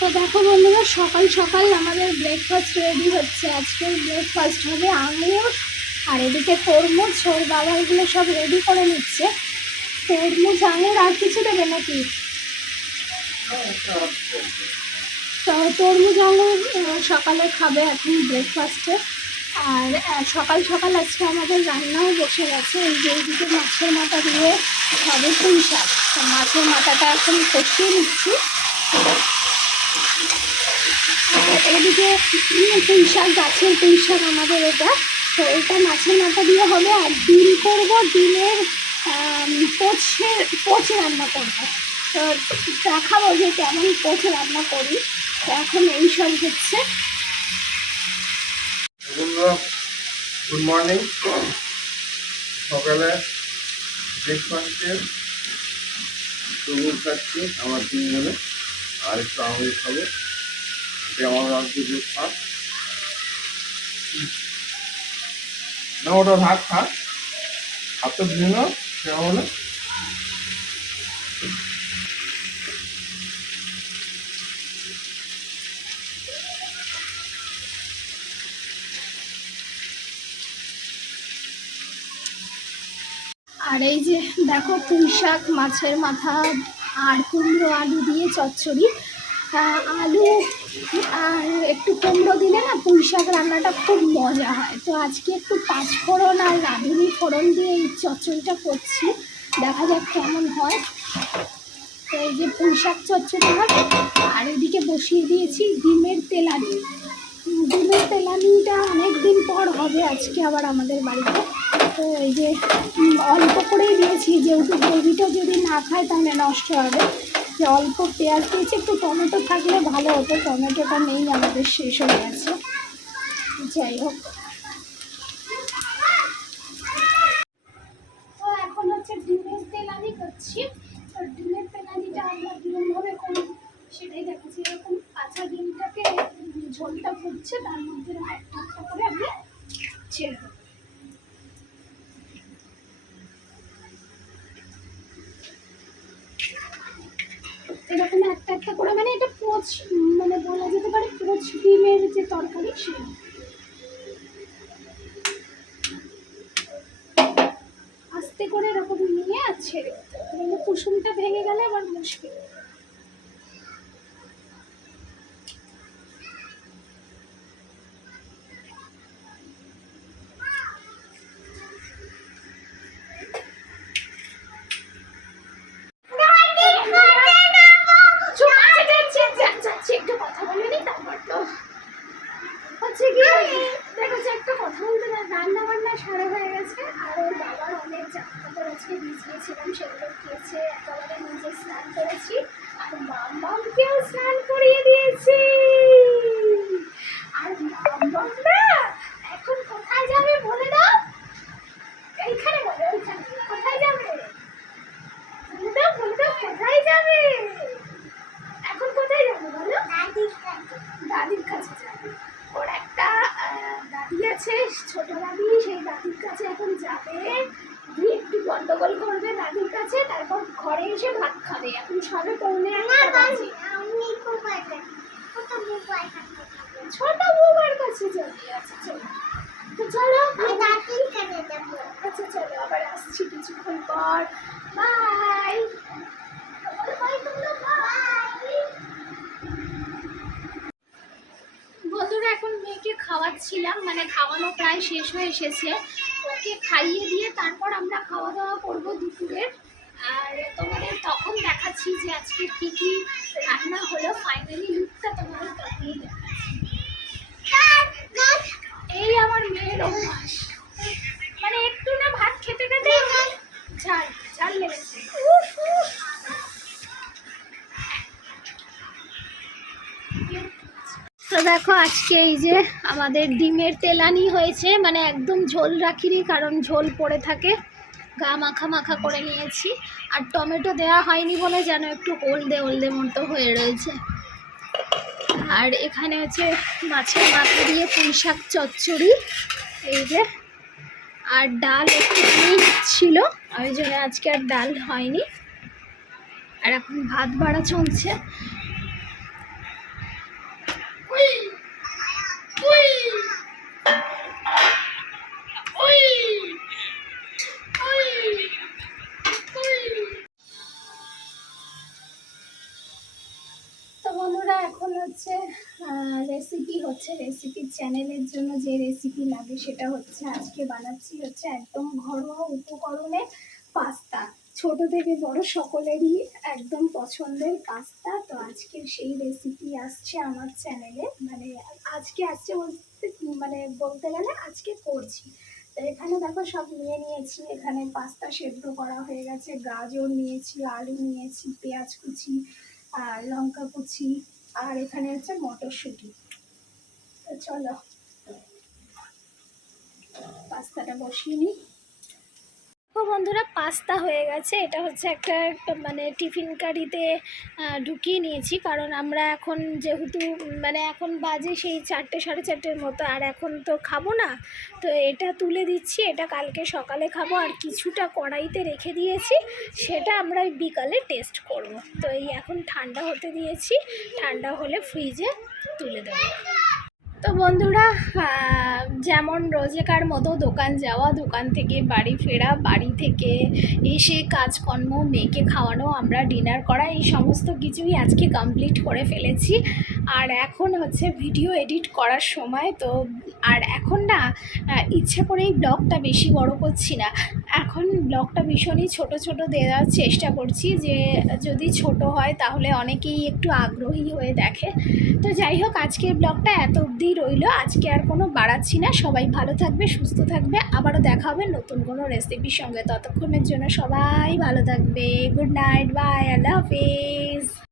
তো দেখো বন্ধুরা, সকাল সকাল আমাদের ব্রেকফাস্ট রেডি হচ্ছে। আজকের ব্রেকফাস্ট হবে আঙুর, আর এদিকে তরমুজ, ওর বাবা এগুলো সব রেডি করে নিচ্ছে। তরমুজ, আঙুর আর কিছু দেবে নাকি? তো তরমুজ, আঙুর সকালে খাবে এখন ব্রেকফাস্টে আর সকাল সকাল আজকে আমাদের রান্নাও বসে গেছে। এই যে এইদিকে মাছের মাথা দিয়ে হবে পুঁই শাক। তো মাছের মাথাটা এখন কষিয়ে নিচ্ছি। এদিকে পুঁই গাছের পুঁই আমাদের এটা। তো এটা মাছের মাথা দিয়ে হবে আর ডিম করব। ডিমের পোচে পোচ রান্না করব। তো দেখাবো যে কেমন পোচ রান্না করি। এখন এই সব হচ্ছে। গুড মর্নিং সকালে ব্রেকফাস্টে আমার তিনজনে। আর একটু আঙুল খাব। আমার না, ওটা ভাত তো দিন সেটা হলে আর এই যে দেখো পুঁই শাক মাছের মাথা আর কুমড়ো আলু দিয়ে চচ্চড়ি। আলু, আর একটু কুমড়ো দিলে না পুঁই শাক রান্নাটা খুব মজা হয়। তো আজকে একটু পাঁচ ফোড়ন আর রাঁধুনি ফোড়ন দিয়ে এই চচ্চড়িটা করছি। দেখা যাক কেমন হয়। তো এই যে পুঁই শাক চচ্চড়ি হবে আর এদিকে বসিয়ে দিয়েছি ডিমের তেলানি। ডিমের তেলানিটা অনেক দিন পর হবে আজকে আবার আমাদের বাড়িতে। তো এই যে অল্প করেই দিয়েছি, যেহেতু গ্রেভিটা যদি না খায় তাহলে নষ্ট হবে। যে অল্প পেঁয়াজ দিয়েছি, একটু টমেটো থাকলে ভালো হতো, টমেটোটা নেই, আমাদের শেষ হয়ে গেছে। যাই হোক। সেটাই দেখাচ্ছি। এরকম কাঁচা ডিমটাকে ঝোলটা ফুটছে, তার মধ্যে একটা একটা করে আমি ছেড়ে দেবো একটা করে মানে এটা পোচ মানে বলা যেতে পারে পোচ ডিমের যে তরকারি সেটা। আস্তে করে এরকম নিয়ে আর ছেড়ে দিতে কুসুমটা ভেঙে গেলে আবার মুশকিল চুপ, আচ্ছা, যাচ্ছি, যা- যাচ্ছি, একটু কথা বলে নিই, তারপর তো হচ্ছে কি? দেখো যে একটা কথা বলতে রান্না বান্না সারা হয়ে গেছে আর ওর বাবার অনেক জামা কাপড় আজকে ভিজিয়েছিলাম সেগুলো খেয়েছে একেবারে নিজে স্নান করেছি আর মাম মামকেও স্নান করিয়ে দিয়েছি। আর মাম মাম না এখন কোথায় যাবে বলে দাও? এইখানে বলে ওইখানে কোথায় যাবে? বলে দাও বলে দাও কোথায় যাবে? এখন কোথায় যাবে বলো? দাদির কাছে। দাদির কাছে যাবে। আছে ছোট দাদি সেই দাদির কাছে এখন যাবে। দিয়ে একটু গন্ডগোল করবে দাদির কাছে তারপর ঘরে এসে ভাত খাবে। এখন সবে পৌনে ছোট বৌমার কাছে যাবে? আচ্ছা চলো। তো চলো আচ্ছা চলো আবার আসছি কিছুক্ষণ পর। বাই তোমরা বাই বন্ধুরা এখন মেয়েকে খাওয়াচ্ছিলাম মানে খাওয়ানো প্রায় শেষ হয়ে এসেছে। ওকে খাইয়ে দিয়ে তারপর আমরা খাওয়া দেখো আজকে এই যে আমাদের ডিমের তেলানি হয়েছে মানে একদম ঝোল রাখিনি কারণ ঝোল পড়ে থাকে। গা মাখা মাখা করে নিয়েছি। আর টমেটো দেওয়া হয়নি বলে যেন একটু হলদে হলদে মতো হয়ে রয়েছে। আর এখানে হচ্ছে মাছের মাথা দিয়ে পুঁই শাক চচ্চড়ি, এই যে। আর ডাল একটুখানি ছিল, ওই জন্য আজকে আর ডাল হয়নি। আর এখন ভাত বাড়া চলছে। বন্ধুরা, এখন হচ্ছে রেসিপি হচ্ছে রেসিপির চ্যানেলের জন্য যে রেসিপি লাগে সেটা হচ্ছে আজকে বানাচ্ছি হচ্ছে একদম ঘরোয়া উপকরণে পাস্তা। ছোট থেকে বড় সকলেরই একদম পছন্দের পাস্তা। তো আজকে সেই রেসিপি আসছে আমার চ্যানেলে মানে আজকে আসছে বলতে মানে বলতে গেলে আজকে করছি। তো এখানে দেখো সব নিয়ে নিয়েছি। এখানে পাস্তা সেদ্ধ করা হয়ে গেছে। গাজর নিয়েছি, আলু নিয়েছি, পেঁয়াজ কুচি আর লঙ্কা কুচি আর এখানে হচ্ছে মটরশুঁটি। তো চলো পাস্তাটা বসিয়ে নিই। তো বন্ধুরা, পাস্তা হয়ে গেছে। এটা হচ্ছে একটা মানে টিফিন কারিতে ঢুকিয়ে নিয়েছি। কারণ আমরা এখন যেহেতু মানে এখন বাজে সেই চারটে, সাড়ে চারটের মতো, আর এখন তো খাব না। তো এটা তুলে দিচ্ছি, এটা কালকে সকালে খাব। আর কিছুটা কড়াইতে রেখে দিয়েছি, সেটা আমরা বিকালে টেস্ট করব। তো এই এখন ঠান্ডা হতে দিয়েছি, ঠান্ডা হলে ফ্রিজে তুলে দেবো। তো বন্ধুরা যেমন রোজেকার মতো দোকান যাওয়া, দোকান থেকে বাড়ি ফেরা, বাড়ি থেকে এসে কাজকর্ম, মেয়েকে খাওয়ানো, আমরা ডিনার করা, এই সমস্ত কিছুই আজকে কমপ্লিট করে ফেলেছি। আর এখন হচ্ছে ভিডিও এডিট করার সময়, তো আর এখন না ইচ্ছে করেই ব্লগটা বেশি বড় করছি না। এখন ব্লগটা ভীষণই ছোট ছোট দেওয়ার চেষ্টা করছি যে যদি ছোট হয় তাহলে অনেকেই একটু আগ্রহী হয়ে দেখে। তো যাই হোক, আজকের ব্লগটা এত অবধি রইল। আজকে আর কোনো বাড়াচ্ছি না। সবাই ভালো থাকবে, সুস্থ থাকবে। আবারও দেখা হবে নতুন কোনো রেসিপির সঙ্গে। ততক্ষণের জন্য সবাই ভালো থাকবে। গুড নাইট বাই আল্লাহ হাফিজ